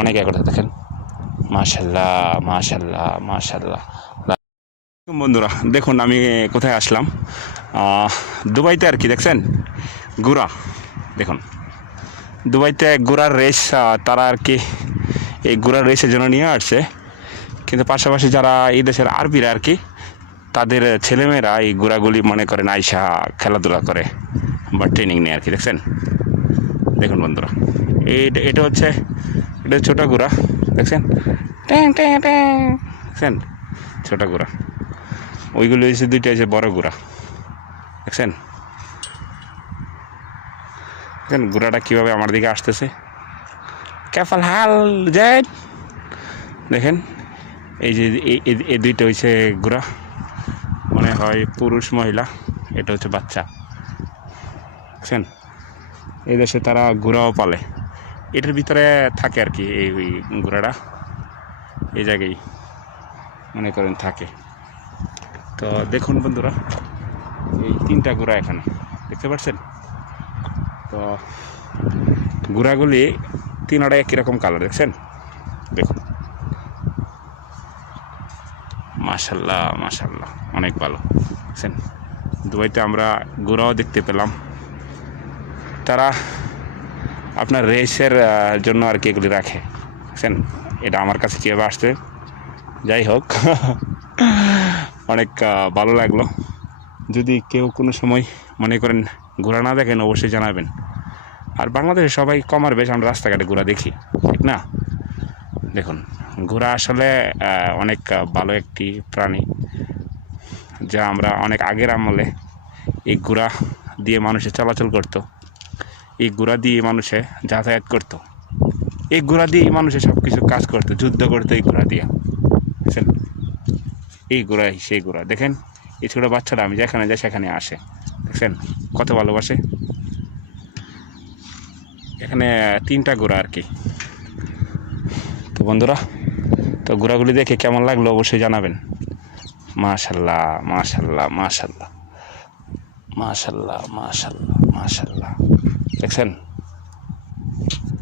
অনেক একতা দেখেন। মাশাল্লাহ মাশাল্লাহ মাশাল্লাহ। বন্ধুরা, দেখুন, আমি কোথায় আসলাম। দুবাইতে আর কি, দেখছেন? গুড়া দেখুন। দুবাইতে গুড়ার রেস তারা আর কি এই গুড়ার রেসের জন্য নিয়ে আসছে। কিন্তু পাশাপাশি যারা এই দেশের আরবিরা আর কি, তাদের ছেলেমেয়েরা এই গুড়াগুলি মনে করেন আইসা খেলাধুলা করে বা ট্রেনিং নেয় আর কি, দেখছেন? দেখুন, বন্ধুরা এটা হচ্ছে এটা ছোটো গুড়া দেখছেন? ট্যাং ট্যাং ট্যাং। দেখছেন? ছোটো গুড়া। ওইগুলো হচ্ছে দুইটা হচ্ছে বড় গুড়া। দেখছেন? দেখেন গুড়াটা কীভাবে আমার দিকে আসতেছে? ক্যাফাল হাল জেড। দেখেন? এই যে এই- দুইটা হচ্ছে গুড়া। মনে হয় পুরুষ মহিলা। এটা হচ্ছে বাচ্চা। দেখছেন? এই দেশে তারা ঘোড়াও পালে। এটার ভিতরে থাকে আর কি, এই ওই ঘোড়াটা এই জায়গায় মনে করেন থাকে। তো দেখুন বন্ধুরা, এই তিনটা ঘোড়া এখানে, দেখতে পাচ্ছেন? তো ঘোড়াগুলি তিনটা একই রকম কালার দেখছেন? দেখুন। মাশাল্লাহ মাশাল্লাহ, অনেক ভালো বুঝছেন দুবাইতে আমরা ঘোড়াও দেখতে পেলাম। তারা আপনার রেসের জন্য আর কি এগুলি রাখে। বুঝছেন? এটা আমার কাছে কীভাবে আসছে? যাই হোক। অনেক ভালো লাগল। যদি কেউ কোনো সময় মনে করেন ঘোরা না দেখেন, অবশ্যই জানাবেন। আর বাংলাদেশে সবাই কমার বেশ আমরা রাস্তাঘাটে ঘোরা দেখি, ঠিক না? দেখুন ঘোরা আসলে অনেক ভালো একটি প্রাণী, যা আমরা অনেক আগের আমলে এই ঘোরা দিয়ে মানুষে চলাচল করতো। এই ঘোড়া দিয়ে মানুষে যাতায়াত করতো। এই ঘোড়া দিয়ে মানুষে সব কিছু কাজ করতো, যুদ্ধ করতো এই ঘোড়া দিয়ে। বুঝছেন? এই ঘোড়াই সেই ঘোড়া দেখেন, এই ছোটো বাচ্চারা আমি যেখানে যাই সেখানে আসে। দেখছেন? কত ভালোবাসে। এখানে তিনটা ঘোড়া আর কি। তো বন্ধুরা, তো ঘোড়াগুলি দেখে কেমন লাগল অবশ্যই জানাবেন। মাশাল্লাহ মাশাল্লাহ মাশাল্লাহ। মাশাল্লাহ মাশাল্লাহ মাশাল্লাহ। দেখছেন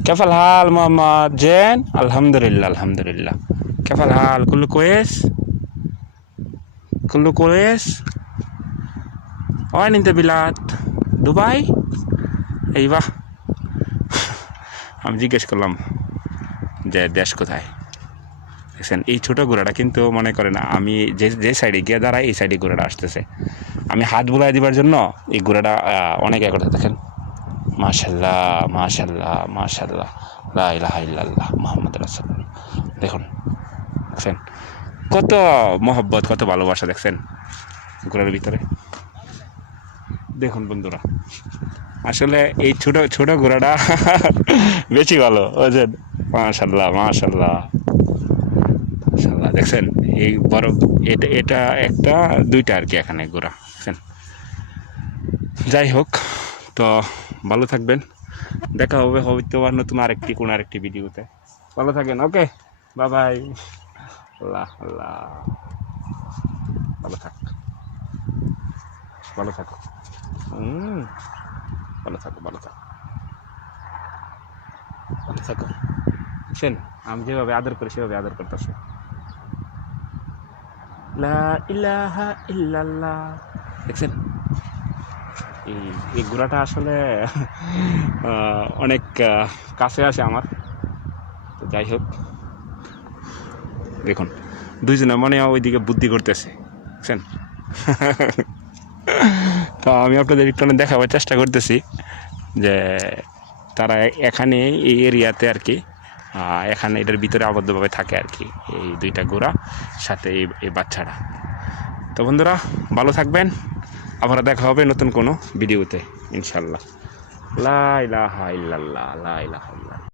কেফাল হাল মোহাম্মদ জেন আলহামদুলিল্লাহ আলহামদুলিল্লাহ কেফাল হাল কুল্লু কোয়েস কুল্লু কোয়েস ওয়ান ইনতে বিলাত দুবাই এই বাহ আমি জিজ্ঞেস করলাম যে দেশ কোথায় দেখছেন এই ছোটো ঘোড়াটা কিন্তু মনে করেন আমি যে যে সাইডে গিয়ে দাঁড়াই এই সাইডে ঘোড়াটা আসতেছে। আমি হাত বুলাই দিবার জন্য এই ঘোড়াটা অনেক এ করতে দেখেন। মাশাল্লাহ মাশাল্লাহ মাশাল্লাহ। লা ইলাহা ইল্লাল্লাহ মোহাম্মদ রাসূলুল্লাহ। দেখুন, দেখছেন? কত মহব্বত, কত ভালোবাসা, দেখছেন? ঘোরার ভিতরে। দেখুন বন্ধুরা, আসলে এই ছোট ছোট ঘোড়াটা বেশি ভালো, বুঝছেন? মাশাল্লাহ। মাশাল্লাহ, দেখছেন? এই বড়, এটা এটা একটা, দুইটা আর কি এখানে ঘোড়া, দেখছেন? যাই হোক তো ভালো থাকবেন। দেখা হবে হয়তো আর নতুন আরেকটি, কোনো আরেকটি ভিডিওতে। ভালো থাকেন ওকে? বাই বাই আল্লাহ আল্লাহ। ভালো থাক। ভালো থাকো। হুম ভালো থাকো ভালো থাকো। ভালো থাকো। বুঝছেন আমি যেভাবে আদর করি, সেভাবে আদর করতেছে। লা ইলাহা ইল্লাল্লাহ। দেখছেন? এই ঘোড়াটা আসলে অনেক কাছে আসে আমার। তো যাই হোক। দেখুন, দুইজনে মনে হয় ওইদিকে বুদ্ধি করতেছে, বুঝছেন? তো আমি আপনাদের একটু দেখাবার চেষ্টা করতেছি যে, তারা এখানে, এই এরিয়াতে আর কি এখানে এটার ভিতরে আবদ্ধভাবে থাকে আর কি, এই দুইটা গোড়া সাথে এই বাচ্চারা তো বন্ধুরা, ভালো থাকবেন। আবার দেখা হবে নতুন কোনো ভিডিওতে ইনশাল্লাহ। লা ইলাহা ইল্লাল্লাহ লা ইলাহা ইল্লাল্লাহ।